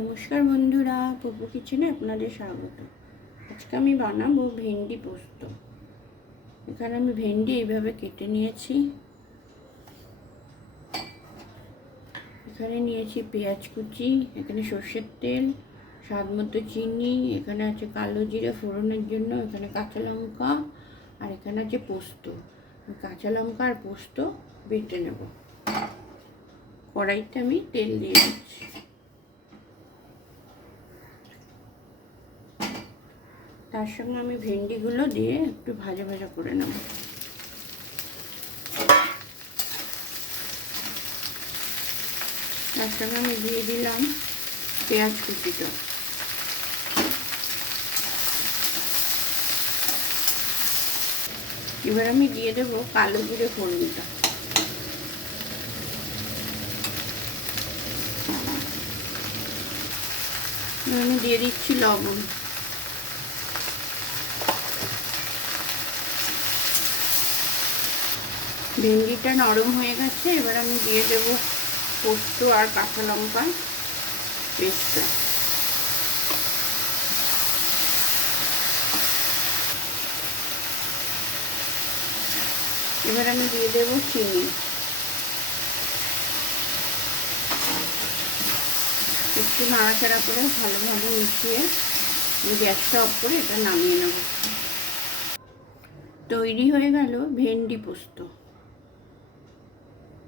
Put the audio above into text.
নমস্কার বন্ধুরা, পপু কিচেনে আপনাদের স্বাগত। আজকে আমি বানাবো ভেন্ডি পোস্ত। এখানে আমি ভেন্ডি এইভাবে কেটে নিয়েছি। এখানে নিয়েছি পেঁয়াজ কুচি, এখানে সর্ষের তেল, স্বাদ মতো চিনি, এখানে আছে কালো জিরে ফোড়নের জন্য, এখানে কাঁচা লঙ্কা, আর এখানে আছে পোস্ত। কাঁচা লঙ্কা আর পোস্ত বেটে নেব। কড়াইতে আমি তেল দিয়ে দিচ্ছি। তার সঙ্গে আমি ভেন্ডিগুলো দিয়ে একটু ভাজা ভাজা করে নেব। তার সঙ্গে আমি দিয়ে দিলাম পেঁয়াজ কুচিটা। এবার আমি দিয়ে দেবো কালো জিরে ফোড়নটা। আমি দিয়ে দিচ্ছি লবণ। ভেন্ডিটা নরম হয়ে গেছে, এবার আমি দিয়ে দেব পোস্ত আর কাঁচা লঙ্কা পেস্টটা। এবার আমি দিয়ে দেব চিনি। একটু নাড়াচাড়া করে ভালোভাবে মিশিয়ে গ্যাসটা অফ করে এটা নামিয়ে নেব। তৈরি হয়ে গেল ভেন্ডি পোস্ত।